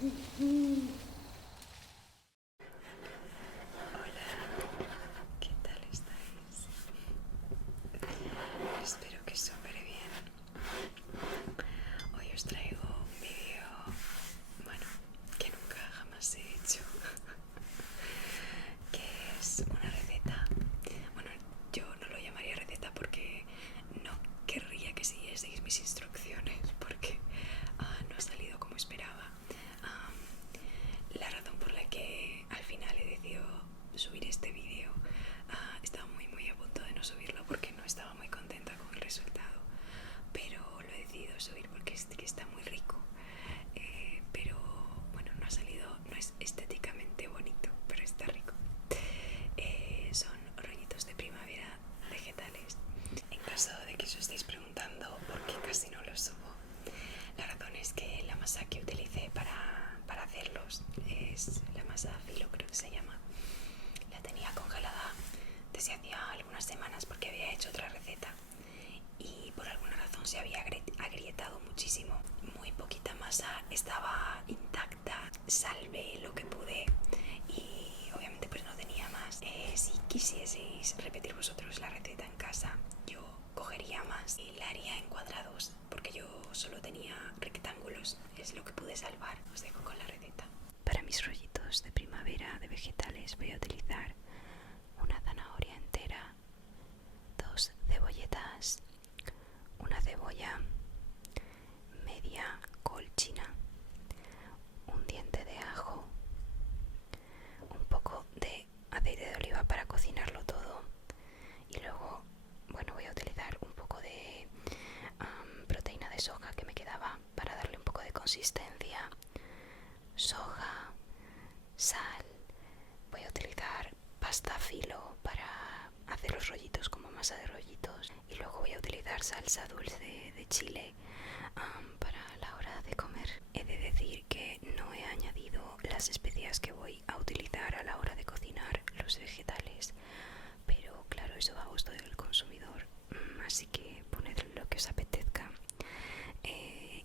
¿Qué tal estáis? Espero que súper bien. Hoy os traigo un vídeo, bueno, que nunca jamás he hecho, que es una receta. Bueno, yo no lo llamaría receta porque no querría que siguieseis mis instrucciones, porque no ha salido como esperaba. La razón por la que al final he decidido subir este vídeo, estaba muy a punto de no subirlo porque no estaba muy contenta con el resultado, pero lo he decidido subir porque que está muy rico. Pero bueno, no ha salido, no es estéticamente bonito, pero está rico. Son rollitos de primavera vegetales. En caso de que os estéis preguntando por qué casi no los subo, la razón es que la masa que utilicé para hacerlos es la masa filo, creo que se llama. La tenía congelada desde hacía algunas semanas porque había hecho otra receta y por alguna razón se había agrietado muchísimo. Muy poquita masa estaba intacta, salvé lo que pude y obviamente pues no tenía más. Si quisieseis repetir vosotros la receta en casa, yo cogería más y la haría en cuadrados porque yo solo tenía rectángulos, es lo que pude salvar. Os dejo con la receta. Para mis rollitos de primavera de vegetales voy a utilizar una zanahoria entera, 2 cebolletas, una cebolla, media col china, un diente de ajo, un poco de aceite de oliva para cocinarlo todo y luego, bueno, voy a utilizar un poco de proteína de soja que me quedaba para darle un poco de consistencia, soja, sal. Voy a utilizar pasta filo para hacer los rollitos como masa de rollitos y luego voy a utilizar salsa dulce de chile para la hora de comer. He de decir que no he añadido las especias que voy a utilizar a la hora de cocinar los vegetales, pero claro, eso va a gusto del consumidor, así que poned lo que os apetezca.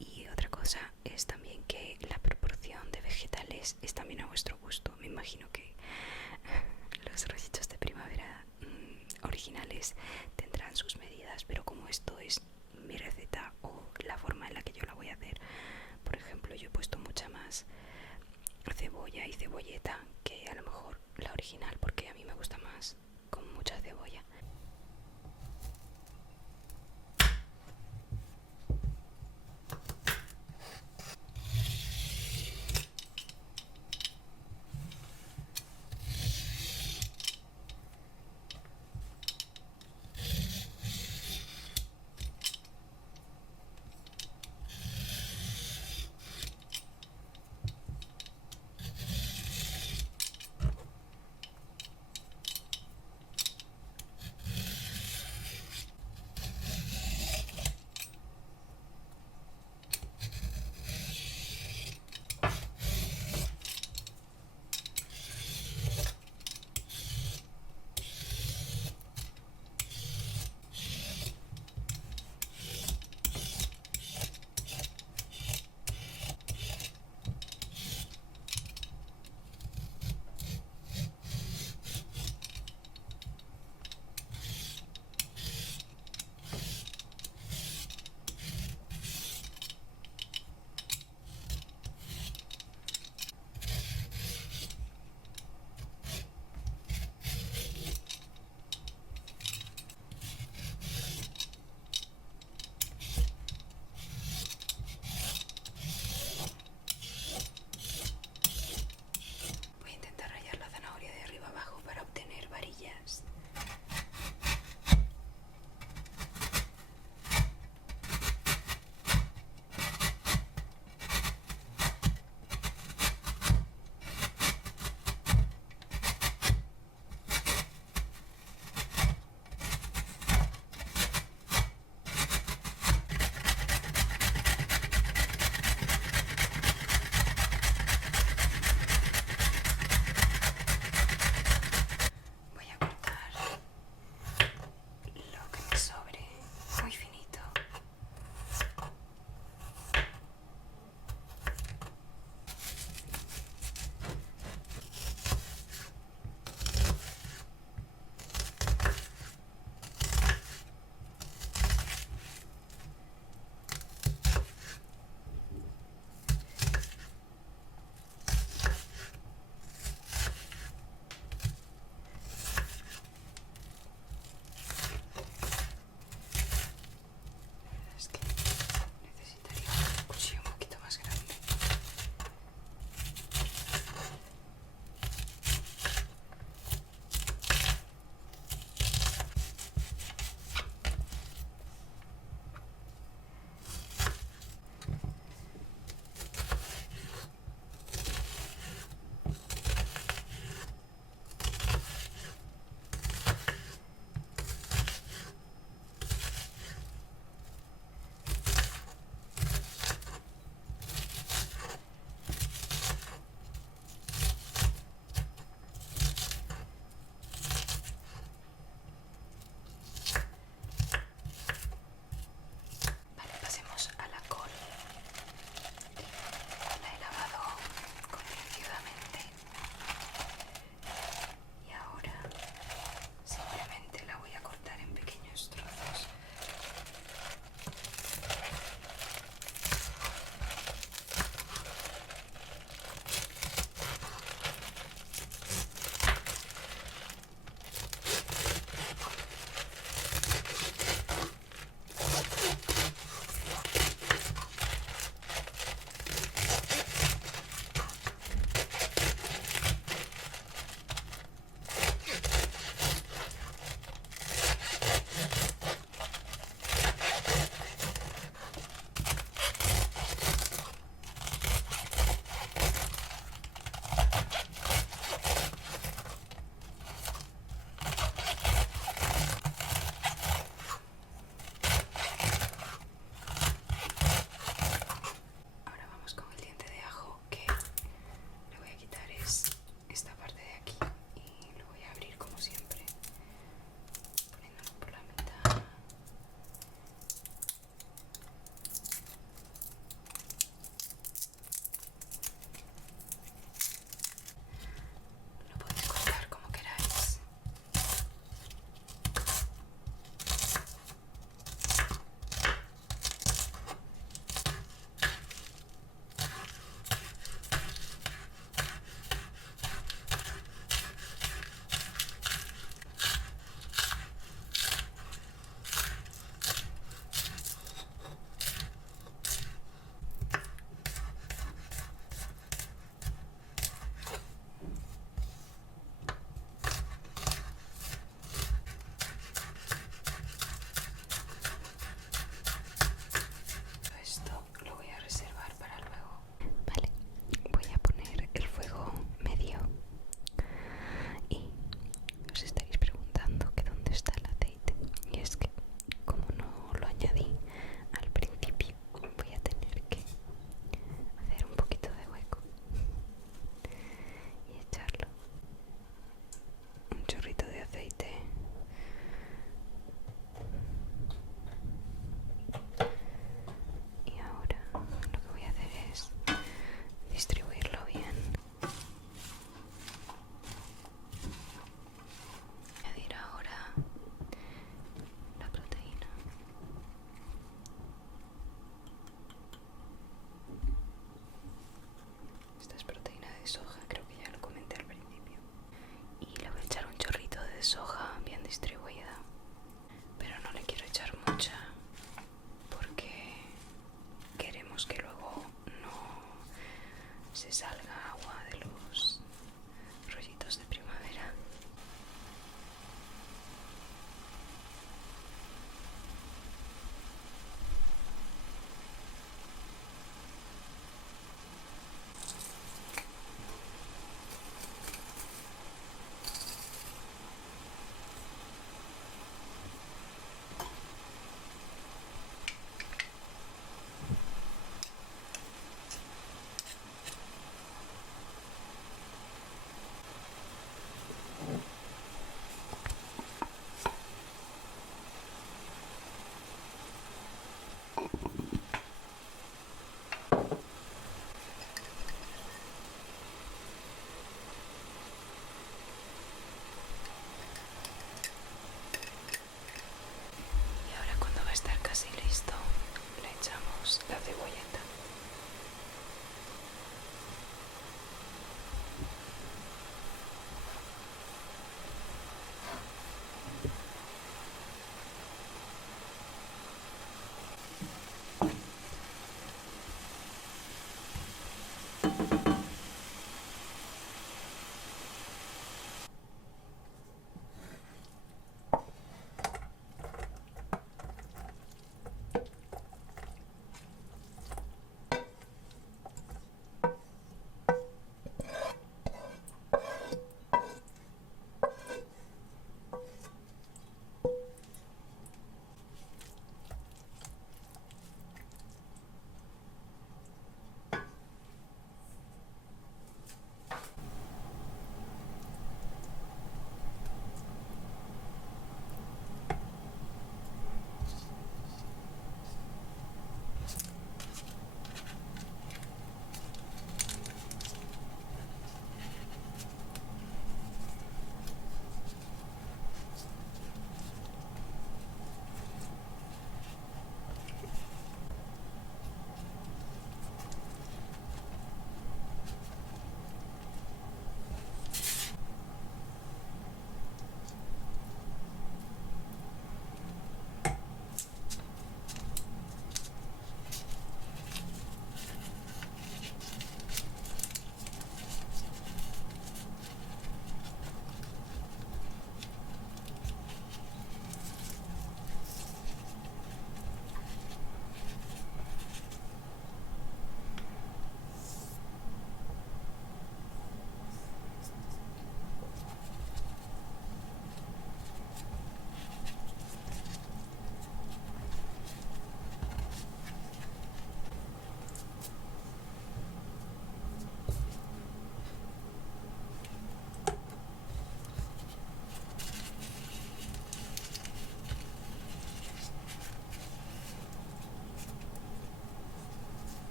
Y otra cosa es también que la proporción de vegetales es también a vuestro gusto. Me imagino que los rollitos de primavera originales tendrán sus medidas, pero como esto es mi receta o la forma en la que yo la voy a hacer, por ejemplo, yo he puesto mucha más cebolla y cebolleta que a lo mejor la original, porque a mí me gusta más con mucha cebolla.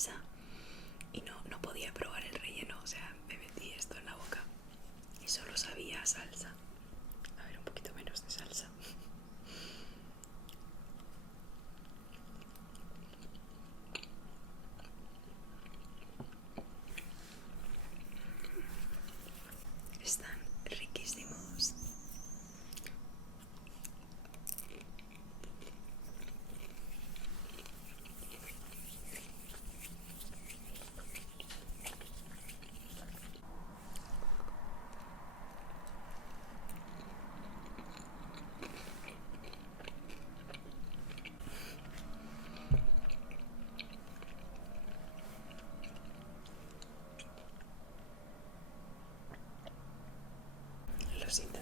salsa y no podía probar el relleno, o sea, me metí esto en la boca y solo sabía a salsa. A ver, un poquito menos de salsa. Están riquísimos. Lo siento